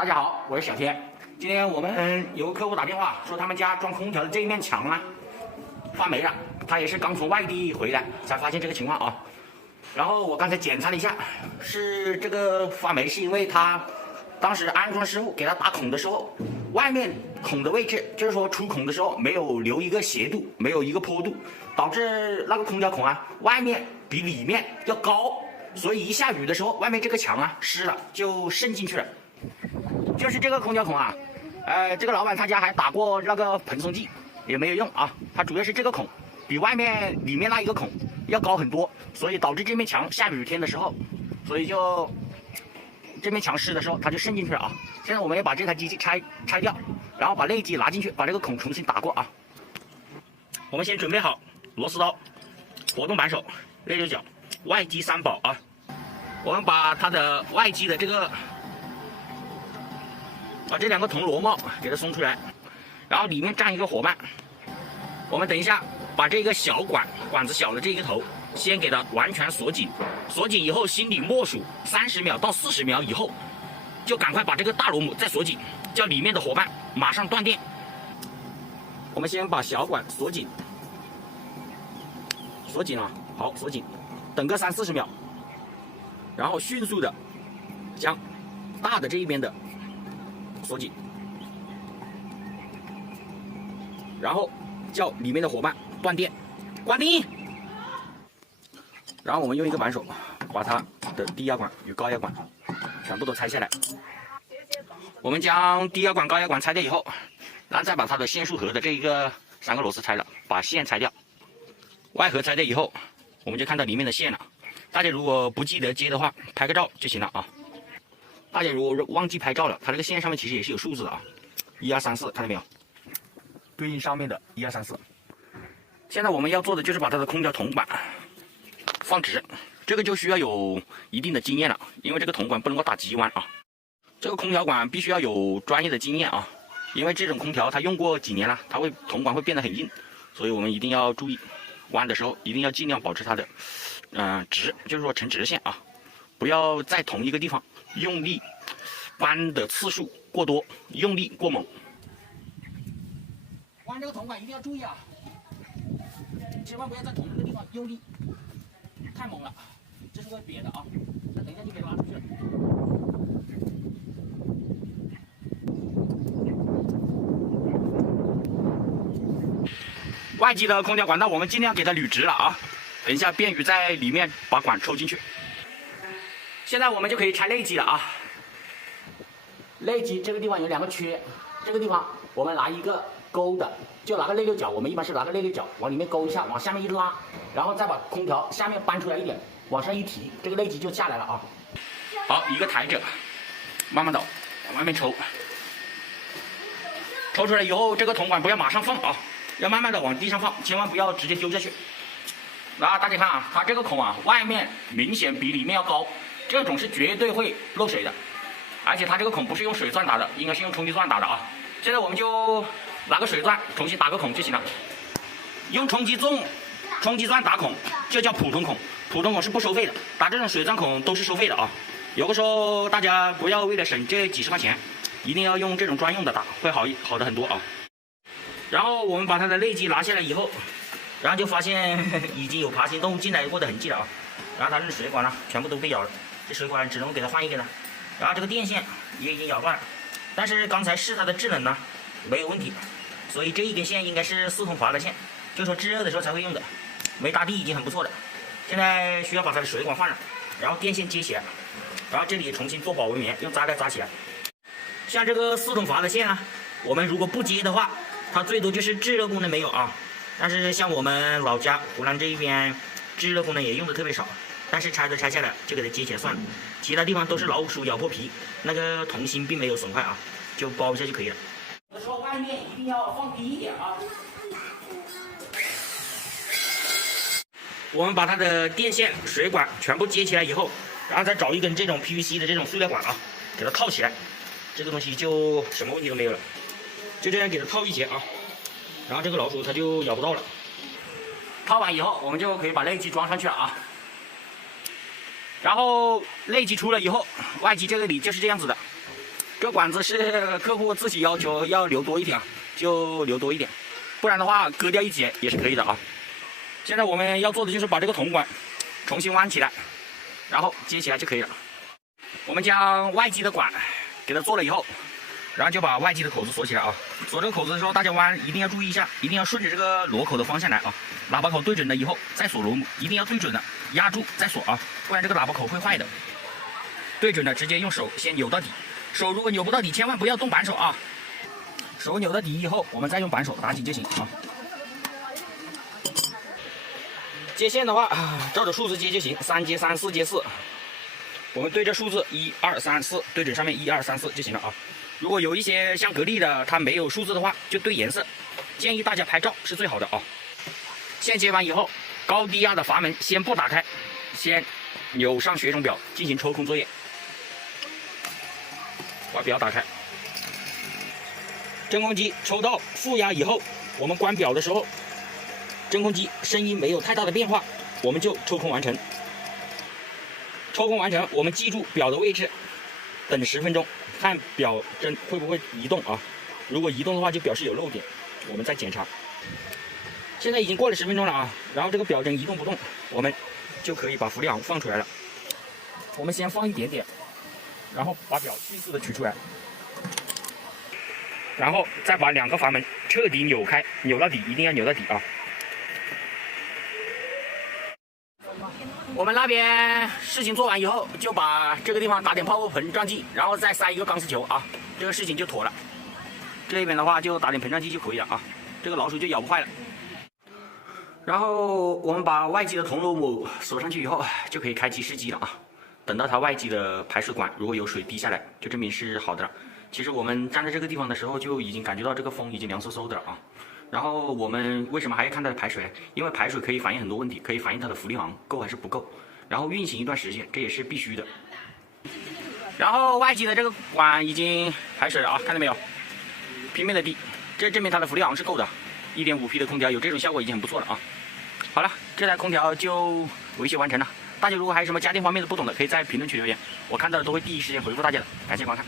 大家好，我是小天。今天我们有个客户打电话说他们家装空调的这一面墙啊发霉了，他也是刚从外地回来才发现这个情况啊。然后我刚才检查了一下，是这个发霉是因为他当时安装师傅给他打孔的时候，外面孔的位置就是说出孔的时候没有留一个斜度，没有一个坡度，导致那个空调孔啊外面比里面要高，所以一下雨的时候外面这个墙啊湿了就渗进去了。就是这个空调孔啊，这个老板他家还打过那个蓬松剂，也没有用啊。它主要是这个孔比外面里面那一个孔要高很多，所以导致这面墙下雨天的时候，所以就这面墙湿的时候它就渗进去了啊。现在我们要把这台机器拆掉，然后把内机拿进去，把这个孔重新打过啊。我们先准备好螺丝刀、活动扳手、内六角、外机三宝啊。我们把它的外机的这个。把这两个铜螺帽给它松出来，然后里面站一个伙伴。我们等一下把这个小管子小的这个头先给它完全锁紧，锁紧以后心里默数30秒到40秒以后，就赶快把这个大螺母再锁紧，叫里面的伙伴马上断电。我们先把小管锁紧，锁紧了，好，锁紧，等个30-40秒，然后迅速的将大的这一边的锁紧，然后叫里面的伙伴断电，关闭。然后我们用一个扳手把它的低压管与高压管全部都拆下来。我们将低压管、高压管拆掉以后，然后再把它的线束盒的这一个3个螺丝拆了，把线拆掉。外盒拆掉以后，我们就看到里面的线了。大家如果不记得接的话，拍个照就行了啊。大家如果忘记拍照了，它这个线上面其实也是有数字的啊，1、2、3、4，看到没有？对应上面的1、2、3、4。现在我们要做的就是把它的空调铜管放直，这个就需要有一定的经验了，因为这个铜管不能够打急弯啊。这个空调管必须要有专业的经验啊，因为这种空调它用过几年了，铜管会变得很硬，所以我们一定要注意弯的时候一定要尽量保持它的直，就是说成直线啊，不要在同一个地方用力扳的次数过多，用力过猛。弯这个铜管一定要注意啊，千万不要在同一个地方用力太猛了，这是个瘪的啊，那等一下就可以拉出去了。外机的空调管道我们尽量给它捋直了啊，等一下便于在里面把管抽进去。现在我们就可以拆内机了啊。内机这个地方有2个缺，这个地方我们拿一个钩的，就拿个内六角，我们一般是拿个内六角往里面勾一下，往下面一拉，然后再把空调下面搬出来一点，往上一提，这个内机就下来了啊。好，一个抬着，慢慢的往外面抽，抽出来以后，这个铜管不要马上放啊，要慢慢的往地上放，千万不要直接丢下去。那大家看啊，它这个孔啊，外面明显比里面要高。这种是绝对会漏水的，而且它这个孔不是用水钻打的，应该是用冲击钻打的啊。现在我们就拿个水钻重新打个孔就行了。用冲击钻打孔就叫普通孔，普通孔是不收费的，打这种水钻孔都是收费的啊。有的时候大家不要为了省这几十块钱，一定要用这种专用的打，会好的很多啊。然后我们把它的内机拿下来以后，然后就发现已经有爬行动物进来过的痕迹了啊。然后它的水管呢全部都被咬了。这水管只能给它换一个了，然后这个电线也已经咬断了，但是刚才试它的制冷呢没有问题，所以这一根线应该是4筒阀的线，就是说制热的时候才会用的，没打地已经很不错了。现在需要把它的水管换了，然后电线接起来，然后这里重新做保温棉，用扎带扎起来。像这个4筒阀的线啊，我们如果不接的话，它最多就是制热功能没有啊，但是像我们老家湖南这一边制热功能也用的特别少。但是拆都拆下来，就给它接起来算了。其他地方都是老鼠咬破皮，那个铜芯并没有损坏啊，就包一下就可以了。有的时候外面一定要放低一点啊。我们把它的电线、水管全部接起来以后，然后再找一根这种 PVC 的这种塑料管啊，给它套起来，这个东西就什么问题都没有了。就这样给它套一节啊，然后这个老鼠它就咬不到了。套完以后，我们就可以把内机装上去了啊。然后内机出了以后，外机这个里就是这样子的，这管子是客户自己要求要留多一点，就留多一点，不然的话割掉一节也是可以的啊。现在我们要做的就是把这个铜管重新弯起来，然后接起来就可以了。我们将外机的管给它做了以后，然后就把外机的口子锁起来啊。锁这个口子的时候，大家弯一定要注意一下，一定要顺着这个螺口的方向来啊。喇叭口对准了以后再锁螺母，一定要对准了，压住再锁啊，不然这个喇叭口会坏的。对准了，直接用手先扭到底。手如果扭不到底，千万不要动扳手啊！手扭到底以后，我们再用扳手打紧就行啊。接线的话，照着数字接就行，3接3，4接4。我们对着数字1、2、3、4，对准上面1、2、3、4就行了啊。如果有一些像格力的，它没有数字的话，就对颜色。建议大家拍照是最好的啊。线接完以后，高低压的阀门先不打开，先扭上雪种表进行抽空作业。把表打开，真空机抽到负压以后，我们关表的时候，真空机声音没有太大的变化，我们就抽空完成。抽空完成，我们记住表的位置，等10分钟，看表针会不会移动啊？如果移动的话，就表示有漏点，我们再检查。现在已经过了10分钟了啊，然后这个表针移动不动，我们就可以把浮力昂放出来了。我们先放一点点。然后把表迅速的取出来，然后再把2个阀门彻底扭开，扭到底，一定要扭到底啊！我们那边事情做完以后，就把这个地方打点泡沫膨胀剂，然后再塞一个钢丝球啊，这个事情就妥了。这边的话就打点膨胀剂就可以了啊，这个老鼠就咬不坏了。然后我们把外机的铜螺母锁上去以后，就可以开机试机了啊。等到它外机的排水管如果有水滴下来，就证明是好的了。其实我们站在这个地方的时候，就已经感觉到这个风已经凉飕飕的了啊。然后我们为什么还要看它的排水？因为排水可以反映很多问题，可以反映它的浮力昂够还是不够，然后运行一段时间，这也是必须的。然后外机的这个管已经排水了啊，看到没有？平面的滴，这证明它的浮力昂是够的。1.5P 的空调有这种效果已经很不错了啊。好了，这台空调就维修完成了。大家如果还有什么家电方面的不懂的，可以在评论区留言，我看到的都会第一时间回复大家的。感谢观看。